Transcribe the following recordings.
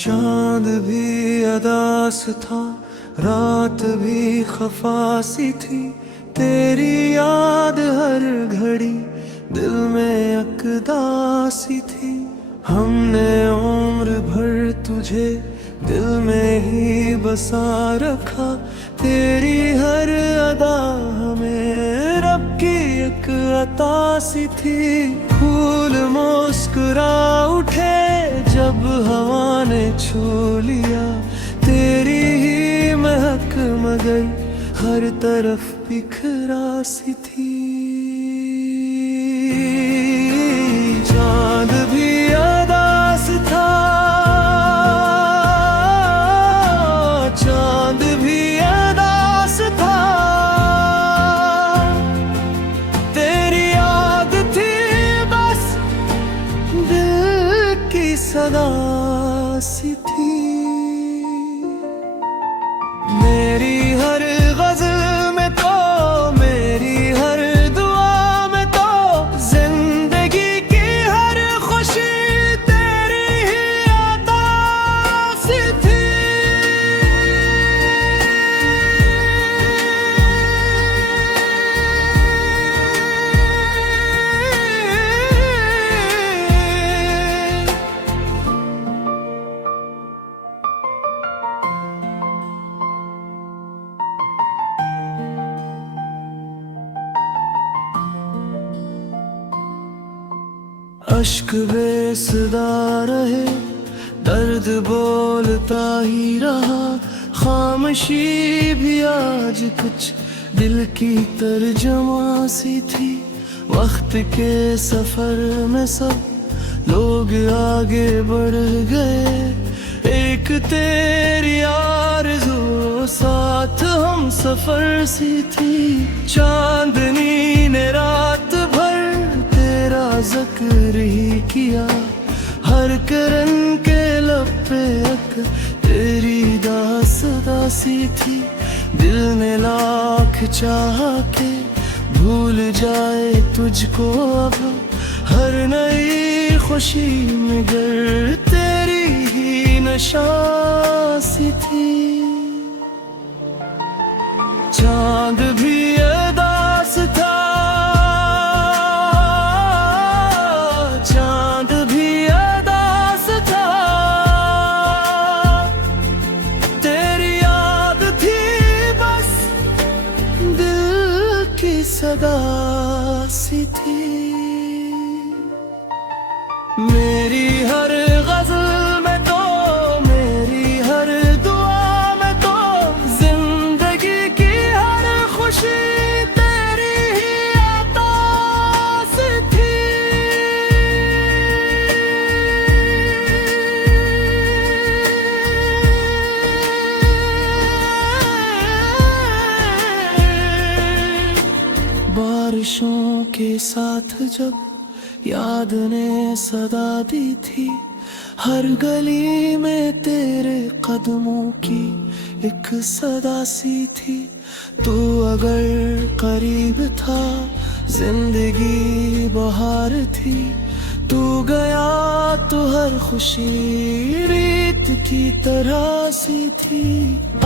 चांद भी अदास था, रात भी खफासी थी, तेरी याद हर घड़ी दिल में अकदासी थी। हमने उम्र भर तुझे दिल में ही बसा रखा, तेरी हर अदा हमें रब की एक अता सी थी। फूल मुस्कुरा उठे जब हवा ने छू लिया, तेरी ही महक मगर हर तरफ बिखरा सी थी। चांद भी अदास था, चांद भी अदास था, तेरी याद थी बस दिल की सदा सी थी। मेरी हर गज़ल में तो, मेरी हर दुआ में तो, जिंदगी की हर खुशी तेरी ही अता सी थी। अश्क बेसदा रहे, दर्द बोलता ही रहा, खामोशी भी आज कुछ दिल की तर्जुमा सी थी। वक्त के सफर में सब लोग आगे बढ़ गए, एक तेरी आरज़ू साथ हम सफर सी थी। चांदनी ने रात भर तेरा ज़िक्र ही किया, हर करन के लब पे एक तेरी दास्तां सी थी। दिल ने लाख चाह के भूल जाए तुझको अब, हर नई खुशी में गर तेरी ही नशा सी थी। चांद भी अदास था, चांद भी अदास था, तेरी याद थी बस दिल की सदा सी थी। मेरी हर गज़ल में तो, मेरी हर दुआ में तो, जिंदगी की हर खुशी तेरी ही अता सी थी। बारिशों के साथ जब याद ने सदा दी थी, हर गली में तेरे कदमों की एक सदा सी थी। तू अगर करीब था जिंदगी बहार थी, तू गया तो हर खुशी रीत की तरह सी थी।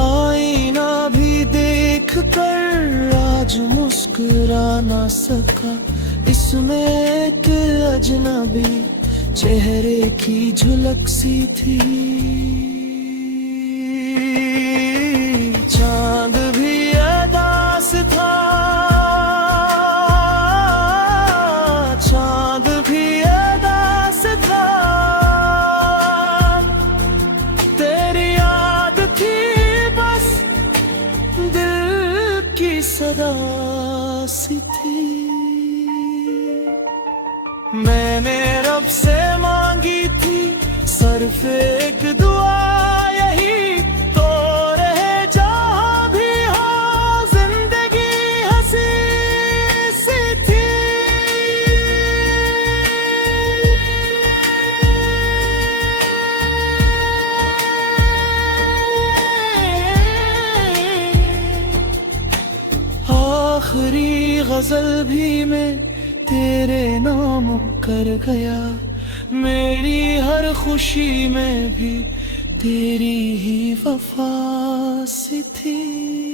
आईना भी देख कर आज मुस्कुरा ना सका, इसमें एक अजनबी चेहरे की झलक सी थी। चांद भी अदास था, चांद भी अदास था, तेरी याद थी बस दिल की सदा सी थी। मैंने रब से मांगी थी सिर्फ एक दुआ, यही तो रहे जहाँ भी हो जिंदगी हंसी सी थी। आखिरी गजल भी मैं तेरे नाम कर गया, मेरी हर खुशी में भी तेरी ही वफा सी थी।